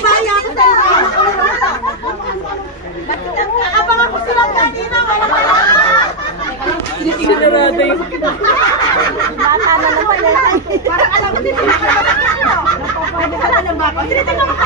bayan. Abang ako sila kanina. Wala pala. Hindi na natin. Bata na naman eh. Parang alam ko din. Pwede ka na ng bako. Hindi na naman.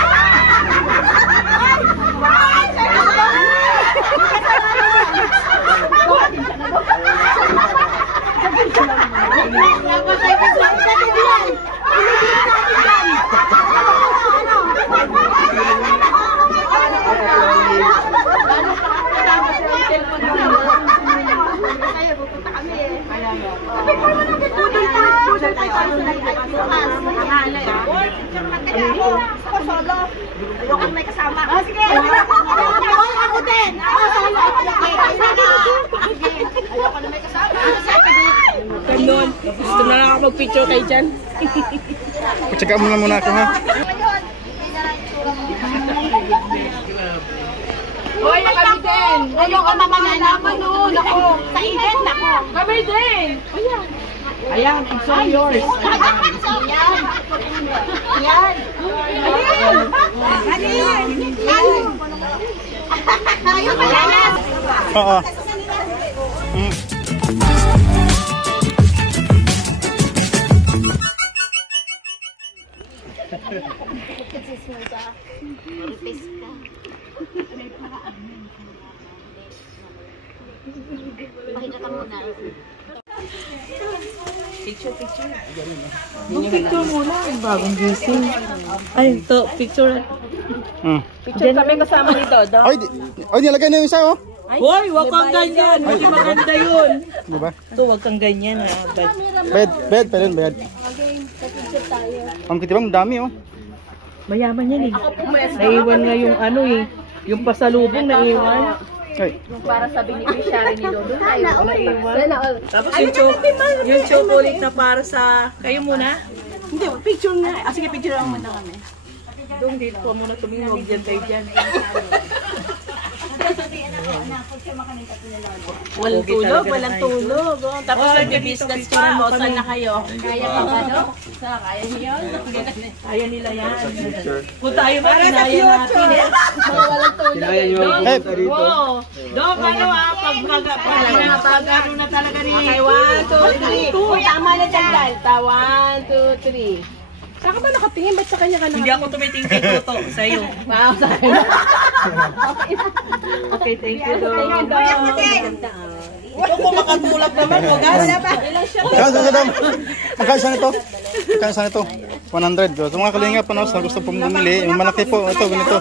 Ayoko may kasama. Sige. Ako din. Ayoko na may kasama. Ganon. Gusto na lang ako mag-picture kayo dyan. Patsaka muna ako ha. Hoy, kami din. Ayoko mamananaman noon. Ako. Sa event ako. Kami din. Ayan, it's all yours. Yan. Yan. Tayo pa yan. Oo. Pakita ka muna. Picture. Picture muna. Bagong gising. Ay, ito, picture. Picture kami kasama nito. Ay, nilagay na yung isa oh. Hoy, wag kang ganyan. Hindi maganda yun. Diba? Ito, wag kang ganyan ha. Bed, pa rin, bed. Ang kitibang dami oh. Mayaman yan eh. Naiwan nga yung ano eh. Yung pasalubong naiwan. Ay. Para sa binibig siya rin ni Dodo. Naiwan. Tapos yung chocolate na para sa... Kayo muna? Hindi, picture nga. Sige, picture lang muna kami. Doon, dito po muna tumingog dyan tayo dyan. Walang tulog, walang tulog. Tapos nagbibiscuits ka mo. Saan na kayo? Kaya pa ba, no? Kaya niyo yun? Kaya nila yan. Kung tayo ba, kinaya natin. Walang tulog. Kinaya niyo ang punta rito. Dok, ano pag ano na talaga rin. Okay, 1, 2, 3. Uy, tama na dyan, Dal. 1, 2, 3. Saan ka ba nakatingin? Ba't sa kanya ka Hindi ako tumitingin kay Toto, sa'yo. Wow, sa'yo. Okay, thank you, Dok. Ito ko makatulak naman. Wala ba? Magkano ito? Magkano ito? 100. So mga kalingap ano, sa gusto pong bumili, yung malaki po, ito, ganito.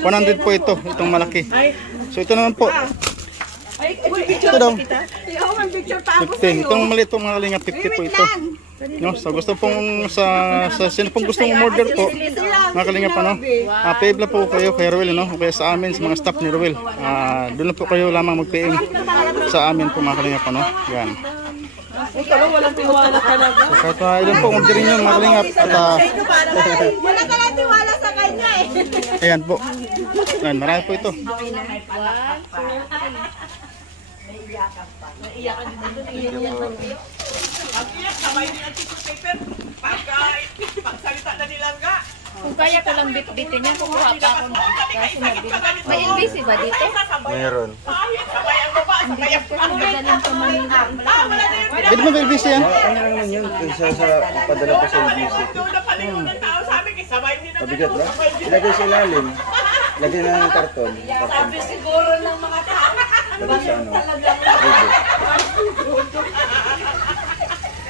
100 po ito, itong malaki. So ito naman po. Ito daw. 50. Itong maliit po mga kalingap, 50 po ito. No, so gusto pong sa sino pong gusto mong order po, mga kalingap ano, pay lang po kayo kay Ruel, no? O kaya sa amin, sa mga staff ni Ruel. Doon lang po kayo lamang mag-PM sa amin po mga kalingap ano. Yan. Ikaw walang tiwala talaga. So kahit ilan po orderin yun mga kalingap at Wala ka lang tiwala sa kanya eh. ayan po. Ayan, marami po ito. Kung kaya ko lang bit-bitin niya, kukuha pa ako. Kasi may LBC ba dito? Meron. Kasi madaling sa Manila. Pwede mo ba-LBC yan? Ano lang naman yun? Sa padala pa sa LBC. Mabigat ba? Ilagay sa ilalim. Lagay na ng karton. Sabi siguro ng mga tao. Lagay sa ano.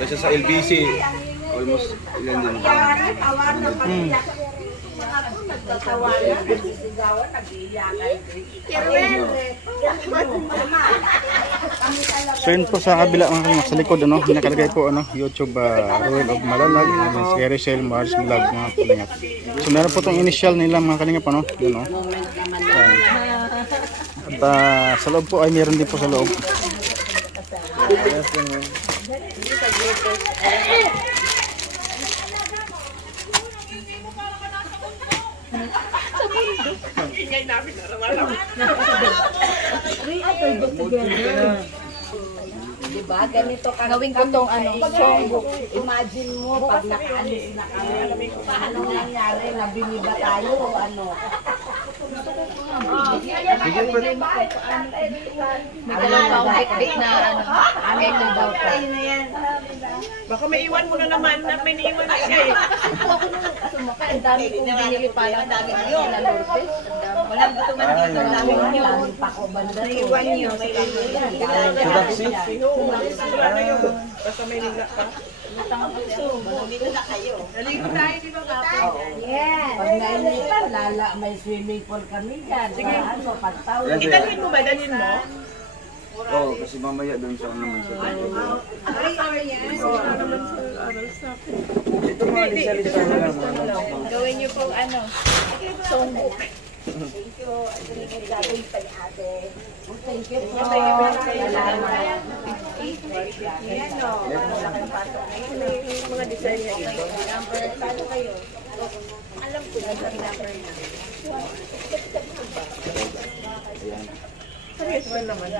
Kasi sa LBC, almost ilan din. So yun po sa kabila mga kalingap, sa likod ano, nakalagay po ano, YouTube Ruel of Malalag, si Rachel Mars Vlog mga kalingap. So meron po itong initial nila mga kalingap ano, yun o. At sa loob po ay meron din po sa loob. Diba? Ganito ka. Gawin ko tong ano, Songbok. Imagine mo, pag nakaalis na kami, paano nangyari? Nabili ba tayo o ano? Sige po. may dalawang bit na ano, echo daw po. Baka may iwan mo na naman na may niiwan na siya eh. Sumakay, ang dami kong binili pa lang dami yun, na Lourdes. Walang gusto man dito. Ang dami nyo. Pako banda. Iwan niyo. Sudaksi. Ano yun? Basta may nila ka. Yes. Pag nainitan, lala, may swimming pool kami dyan. Sige. Ano, pagtaw. Idalhin mo ba? Dalhin mo? Oo, kasi mamaya doon sa naman sa Ito mga lisa-lisa na lang. Gawin nyo pong ano, songbok. Thank you po. Mga design niya ito. Serious ba naman?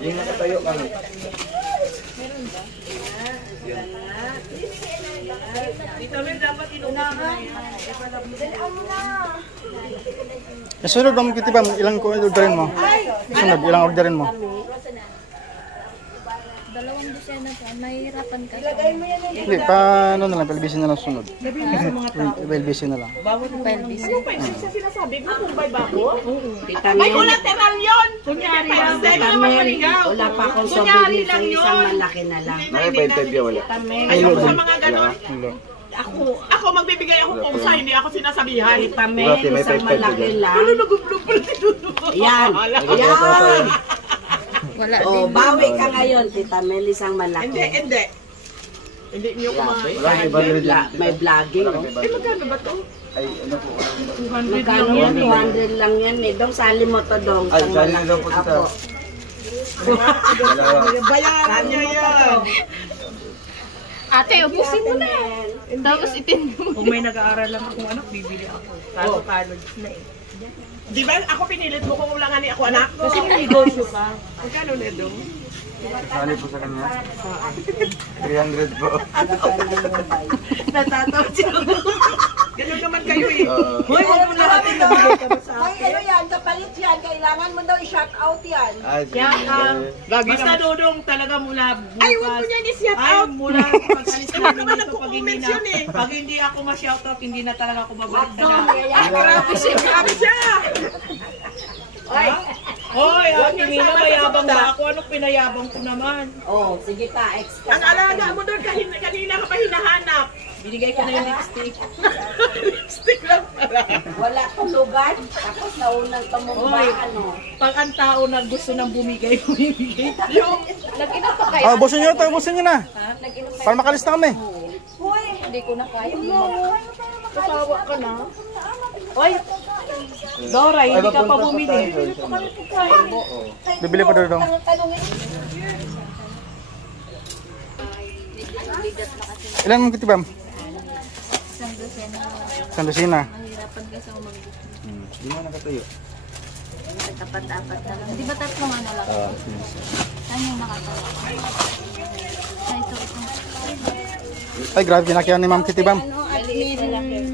Yung nakatayo kami. Dito rin dapat inunahan. Sunod naman kita ba? Ilang orderin mo? Sunod, ilang orderin mo? 2 dosena pa, mahihirapan ka. Hindi, paano na lang, pelbisin na lang sunod. Pelbisin na lang. Pelvis. Sa sinasabi mo kung may bako? May collateral yun! Kunyari lang. Wala pa akong sobrang isang malaki na lang. Nakipag-interview wala. Ayoko sa mga ganon. Wala. Ako magbibigay ako kung sa hindi ako sinasabihan. Tame, Dati may isang 5-5 malaki dyan. lang. Nagublob pala si Dudu. Yan. Yan. Wala Oh, din. bawi ka ngayon, Tita Mel, isang malaki. Hindi. Hindi niyo kumain. Wala kang iba rin dyan. May vlogging. Oh. Magkano ba to? Ay, ano po? Magkano yan? 200 lang yan eh. Dong, sali mo to, Dong. Ay, Isang sali malaki. daw po kita. Apo. Bayaran niya yan. Ate, ubusin mo na. Tapos itin mo. Kung may nag-aaral lang akong anak, bibili ako. Kaso college na eh. Di ba ako pinilit mo kung wala nga ni ako anak? Kasi may negosyo ka. Magkano na doon? Sali po sa kanya. 300 po. Natataw siya. Ganun naman kayo eh. Hoy, wag mo lahat yung nabigay ka ba sa Ay, ano yan, kapalit yan, kailangan mo daw i-shout out yan. Ay, Kaya basta Dodong talaga mula bukas. Ay, huwag mo niyan i-shout out. Ay, mula pag-alis namin dito, pag hindi ako ma-shout out, hindi na talaga ako babalik na. Ay, grabe siya. Grabe siya. Hoy, hindi na mayabang ba ako? Anong pinayabang ko naman? Oh, sige ta, extra. Ang alaga mo doon, kanina ka pa hinahanap. Binigay ko na yung lipstick. Lipstick lang pala. Wala tulugan. Tapos naunang tumumba, ano. Pag ang tao na gusto nang bumigay, bumibigay. Yung Nag-inom pa kayo. Ah, busin nyo ito, busin nyo na. Para makalis na kami. Hindi ko na kaya. kasawa ka na. Oy, Dora, hindi ka pa bumili. Bibili pa doon. Ilan mong kitibam? Isang dosena. Isang dosina. Mahirapan kasi ako mag-gusto. Di mo nakatayo. Tapat-tapat na lang. Di ba tatlong ano lang? Saan yung nakatawa? Ito. Ay, grabe, pinakihan ni Ma'am Kitibam. Admin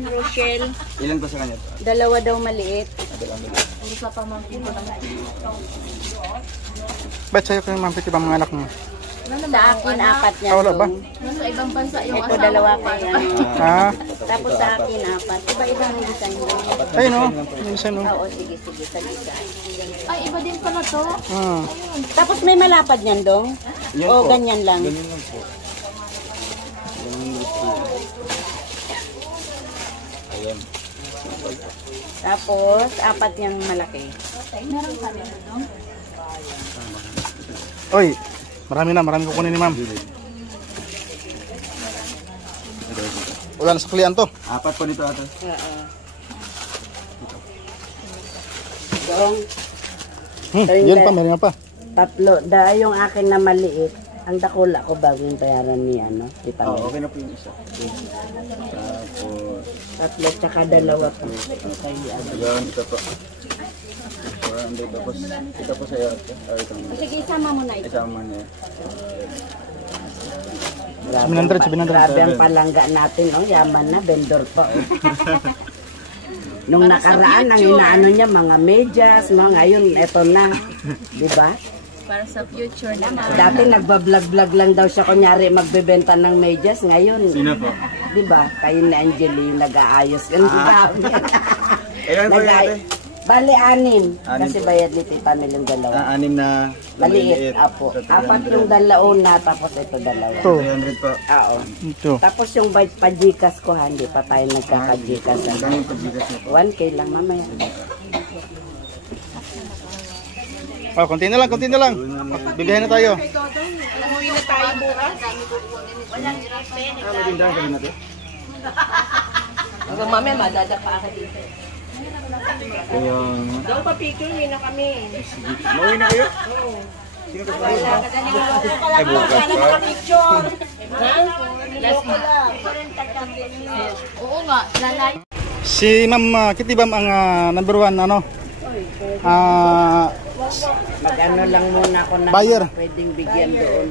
Rochelle. Ilan pa sa kanya? Dalawa daw maliit. Hindi ka pa mag-gusto lang. Ba't sa'yo kayo Ma'am Kitibam mga anak mo? Sa akin, apat yan. Ah, wala ba? Nasa ibang bansa yung Ito, asawa dalawa ko. pa yan. Ah, Tapos sa akin, apat. Iba-ibang design daw. ayun o. Minsan o. Oo, sige, sa design. Ay, iba din pala to. Tapos may malapad niyan, Dong? Yan O, po. ganyan lang. Ganyan lang po. Ganyan lang po. Ayan. Tapos, apat niyang malaki. Meron pa rin doon. Oy, marami kukunin ni Ma'am. Wala na sa kliyan to. Apat po dito ata. Oo. Dong, Yun pa, meron pa. tatlo. Yung akin na maliit. Ang dakula ko bagong bayaran ni ano, Tita Mel. Okay na po yung isa. Tapos, Tatlo tsaka dalawa po. Okay, ano. ayan, ito po. 400, tapos, ito po sa iyo. Sige, isama mo na ito. Isama niya. Grabe, 700. grabe ang palangga natin, oh. Yaman na, vendor po. Nung nakaraan, ang inaano niya, mga medyas, mga ngayon, eto na. Di ba? Para sa future naman. Dati nagbablog-vlog lang daw siya, kunyari magbebenta ng medyas. Ngayon, Sino po? di ba? Kayo ni Angeli yung nag-aayos. Ang dami. Ilan po yun? Bale, 6. Anim Kasi po. bayad ni Tita Mel yung dalawa. 6 na Maliit, apo. Sa 4 300. yung dalauna, tapos ito dalawa. Ito. 300 po. Oo. Ito. Tapos yung pajikas ko, hindi pa tayo nagkakajikas. Kano yung pagbigas niyo po? 1K lang mamaya. Oh, konti na lang. Bibihin na tayo. Umuwi na tayo bukas. Magandang gawin natin. Hanggang mamaya, madadapa ako dito. Ayun. Daw pa picture, hindi na kami. Mauwi na kayo? Sino ka sa Ay, bukas pa. Oo nga, lalay. Si Ma'am Kitty Bam ang number 1 ano? Mag-ano lang muna ako na Buyer. pwedeng bigyan doon.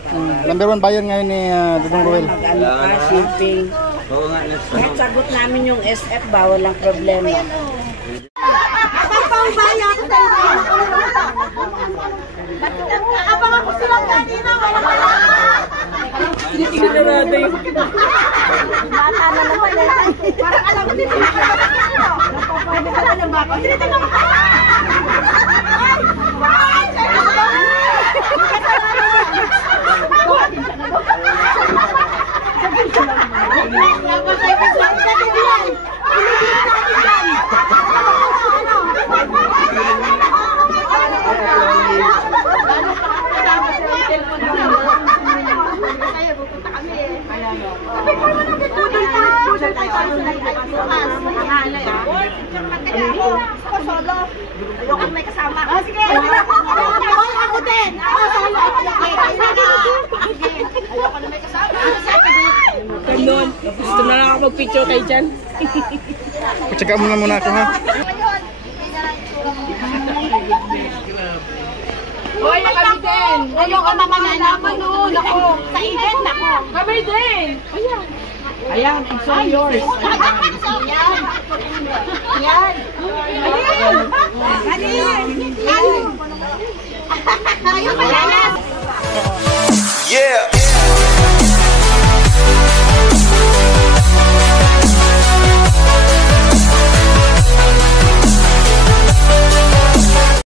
Number 1 buyer ngayon ni Dudong Ruel. Mag-ano ka, shipping. Oo nga, next Kahit sagot namin yung SF ba, walang problema. Abang pang bayan ko tayo. Abang ako silang kanina. Sinarado yung Bata na naman eh. Parang alam ko din pinakabalik nyo. Pwede ka lang baka. Tinitingnan mo. Ayoko may kasama. Oh, sige. Ako din. Ayoko na may kasama. Ganon. Gusto na lang ako mag-picture kayo dyan. Pagtsaga muna ako ha. Hoy, kami din. Ayoko mamangalaman noon. Ako. Sa event ako. Kami din. Ayan, it's all yours. Yan. Yan. Yan. Yeah.